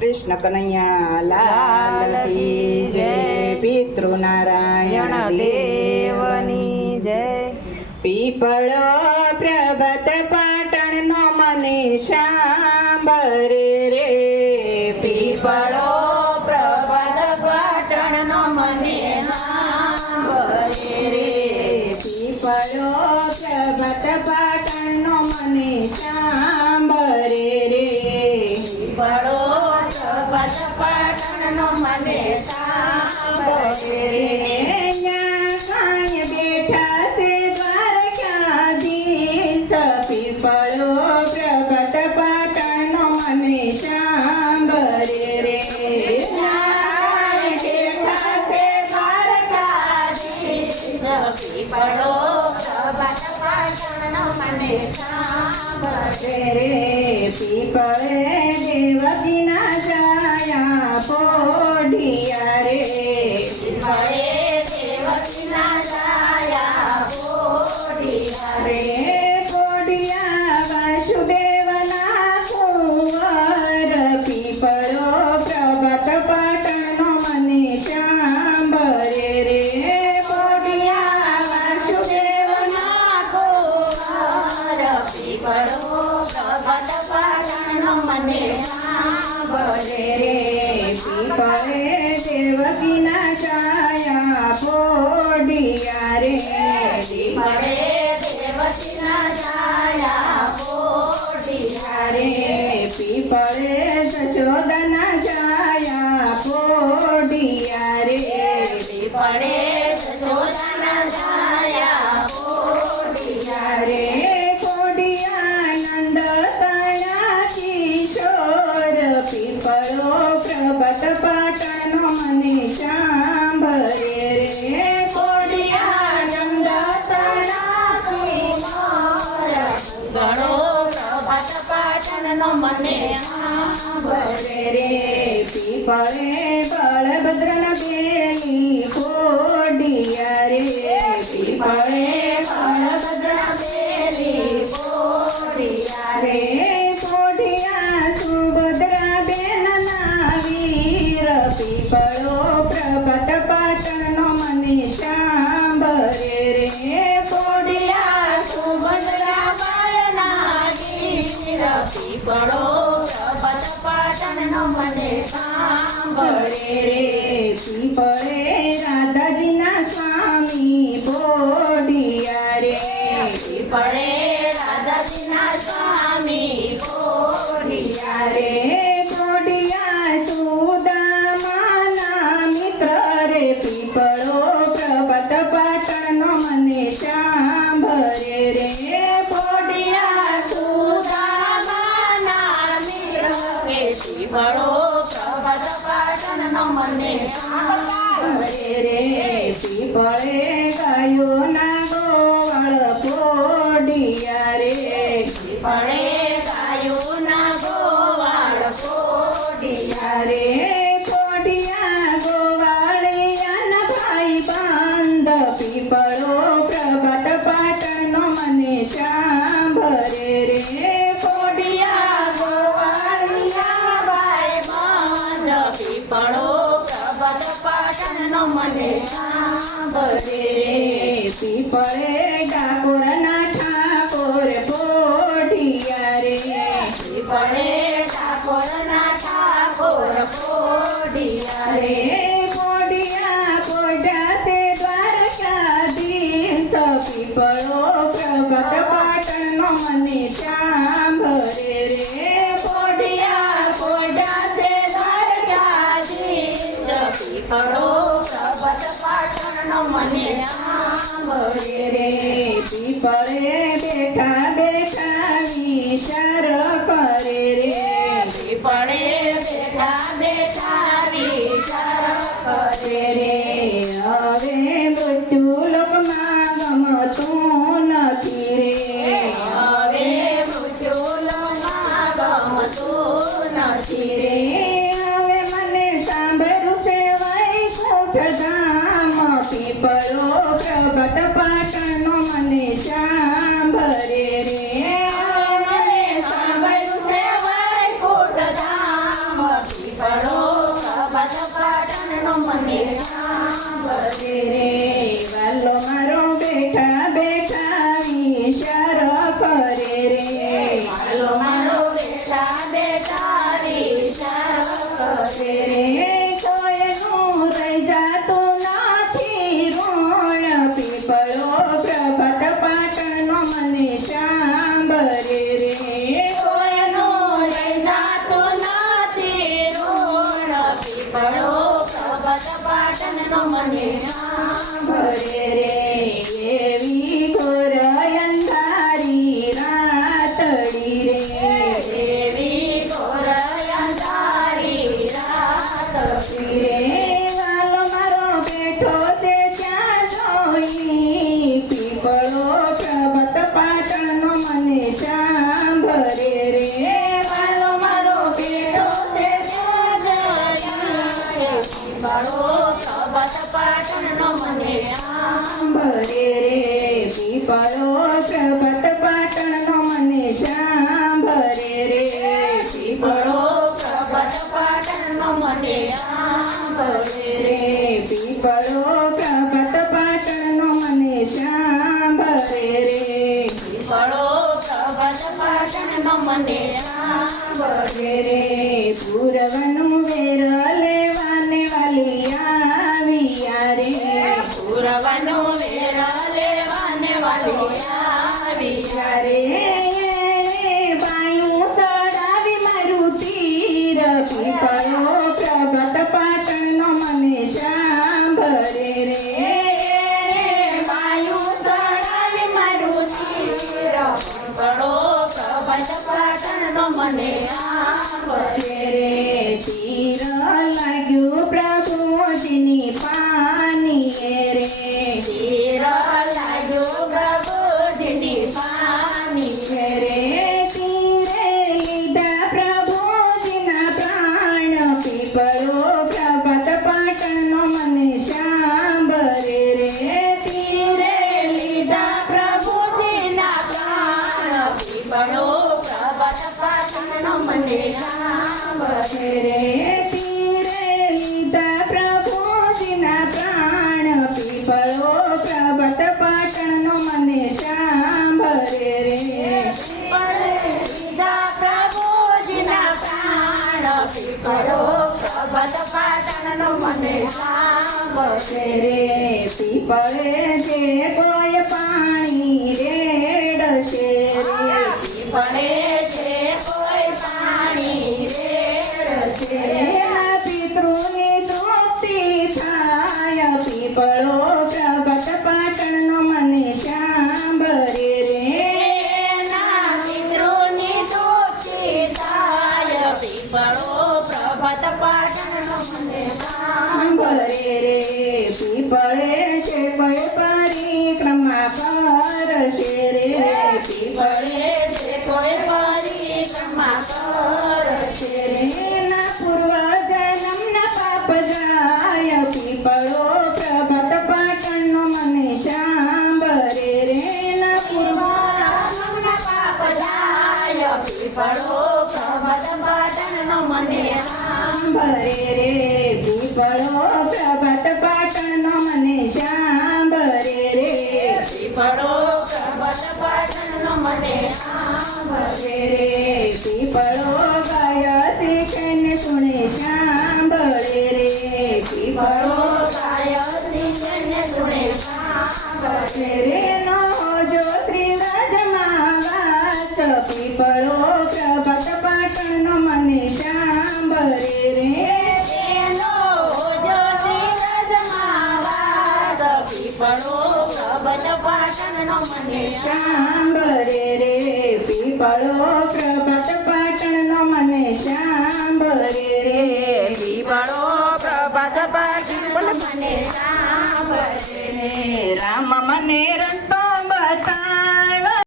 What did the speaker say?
કૃષ્ણ કનૈયા લાલ કી જય. પિતૃનારાયણ દેવની જય. પીપળો પ્રભાત પાટણનો મને સાંભળે રે. પીપળો પ્રભાત પાટણનો મને સાંભળે રે. પીપળો પ્રભાત પાટણનો મને સાંભળે રે. પીપળો પ્રભાત પાટણનો મને સાંભળે રે. પીપળો પ્રભાત પાટણનો મને સાંભળે રે. પીપળો પ્રભાત પાટણનો મને સાંભળે રે. પીપળે દેવકીના જાયા પોઢિયા રે. પીપળે દેવકીના જાયા પોઢિયા રે. પોઢિયા વાસુદેવના કુંવર. પીપળો પ્રભાત પાટણનો મને સાંભળે રે. પોઢિયા વાસુદેવના કુંવર. પીપળો પ્રભાત પાટણનો મને સાંભળે રે. પીપળે દેવકીના જાયા પોઢિયા રે. પીપળે દેવકીના જાયા પોઢિયા રે. પીપળે જશોદાના જાયા પોઢિયા રે. પીપળે જશોદાના જાયા પોઢિયા રે. પોઢિયા નંદ તણા કિશોર. પીપળો પ્રભાત પાટણનો મને સાંભળે રે. પોઢિયા નંદતણા કિશોર. પીપળો પ્રભાત પાટણનો મને સાંભળે રે. પીપળે બળભદ્રના બેની પોઢિયા રે. પીપળે બળભદ્રના બેની પોઢિયા રે. પોઢિયા સુભદ્રા બેનના વીર. પીપળો પ્રભાત પાટણનો મને સાંભળે રે. પોઢિયા સુભદ્રાબાઈના વીર. પીપળો પ્રભાત પાટણનો મને સાંભળે રે. પીપળે રાધાજીના સ્વામી પોઢિયા રે. પીપળે રાધાજીના સ્વામી પોઢિયા રે. પોઢિયા સુદામાના મિત્ર રે. પીપળો પ્રભાત પાટણનો મને સાંભળે રે. પોઢિયા સુદામાના મિત્ર રે. પીપળો પ્રભાત પાટણનો મને સાંભળે રે. પીપળે ગાયોના ગોવાળ પોઢિયા રે. પીપળે ગાયોના ગોવાળ પોઢિયા રે. પોઢિયા ગોવાળિયાના ભાઈ બંધ. પીપળો પ્રભાત પાટણનો મને સાંભળે રે. પોઢિયા ગોવાળિયા ભાઈ બંધ. પીપળો પ્રભાત પાટણનો મને સાંભળે રે. પીપળે ડાકોરના ઠાકોર પોઢિયા રે. પીપળે ઠાકોરના ઠાકોર પોઢિયા રે. પોઢિયા પોઢાસે દ્વારકાધીશ. પીપળો પ્રભાત પાટણનો મને સાંભળે રે. પોઢિયા પોઢાસે દ્વારકાધીશ. પીપળો પ્રભાત પાટણનો મને સાંભળે રે. પીપળે બેઠા બેઠા વિચાર કરે રે. પીપળે બેઠા બેઠા વિચાર કરે રે. હવે મૃત્યુ લોકમાં ગમતું નથી રે. હવે મૃત્યુલોકમાં ગમતું નથી રે. હવે મને સાંભળ્યું છે વૈકુંઠ ધામ. પીપળો પ્રભાત પાટણનો મને સાંભળે રે. મને સાંભળ્યું છે વૈકુંઠ ધામ. મને સાંભળે રે. વાલો મારો બેઠા બેઠા વિચાર કરે રે. વાલો મારો બેઠા બેઠા વિચાર કરે રે. કોઈનું રહી જાતું નથી ઋણ પીપળો પ્રભાત પાટણનો મને સાંભળે રે. કોઈનું રહી જાતું નથી ઋણ પીપળો પ્રભાત પાટણનો મને સાંભળે રે. એવી ઘોર અંધારી રાતડી રે. એવી ઘોર અંધારી રાત રે વાલો મારો બેઠો તે ત્યાં જોઈ પીપળો પ્રભાત પાટણનો મને સાંભળે રે. વાલો મારો બેટો છે પીપળો પ્રભાત પાટણનો મને સાંભળે રે. પીપળો પ્રભાત પાટણનો મને સાંભળે રે. પીપળો પ્રભાત પાટણનો મને સાંભળે રે. પીપળો પ્રભાત પાટણનો મને સાંભળે રે. પીપળો પ્રભાત પાટણનો મને સાંભળે રે પૂરવનું વેર લેવાને વાલી આવ્યા રે. પૂરવાનો વેર લેવાને વાલી આવી રે બાયું ચડાવી મારું તીર પીપળો પ્રભાત પાટણનો મને સાંભળે રે. વાયુ ચડાવી મારું શિર પીપળો પ્રભાત પાટણનો મને સાંભળે રે તીર લાગ્યું પ્રભુજીની પાની રે. તીર લાગ્યો પ્રભુજીની પાની રે તીરે લીધા પ્રભુજીના પ્રાણ પીપળો પ્રભાત પાટણનો મને સાંભળે રે. તીરે લીધા પ્રભુજીના પ્રાણ પીપળો પ્રભાત પાટણનો મને સાંભળે રે તીરે લીધા પ્રભુજીના પ્રાણ પીપળો પ્રભાત પાટણનો મને સાંભળે રે. લીધા પ્રભુજીના પ્રાણ પીપળો પ્રભાત પાટણનો મને સાંભળે રે પીપળે જે કોઈ પાણી રેડશે રે. પીપળે છે કોઈ પાણી રેડશે એના પિતૃની તૃપ્તિ થાય પીપળો પ્રભાત પાટણનો મને સાંભળે રે. એના પિતૃની તૃપ્તિ થાય પીપળો પ્રભાત પાટણનો મને સાંભળે રે પીપળે છે કોઈ પરિક્રમા કરશે રે. પીપળે છે કોઈ પરિક્રમા કરશે એના પૂર્વ જન્મના પાપ જાય પીપળો પ્રભાત પાટણનો મને સાંભળે રે. એના પૂર્વ પાપ જાય પીપળો પ્રભાત પાટણનો મને સાંભળે રે પીપળો પ્રભાત પાટણનો મને સાંભળે રે. પીપળો પ્રભાત પાટણનો મને સાંભળે રે પીપળો ગાય શીખને સુણે સાંભળે રે. પીપળો પીપળો ગાય શ્રીને સુણે સાંભળે રે નો જો ત્રિવ્રજમાં વાત પીપળો પ્રભાત પાટણનો મને સાંભળે રે. એનો જો શ્રીરજમાં વાત પીપળો પ્રભાત પાટણનો મને સાંભળે રે પીપળો પ્રભાત પાટણનો મને સાંભળે રે. પીપળો પ્રભાત પાટણનો મને સાંભળે રામ મને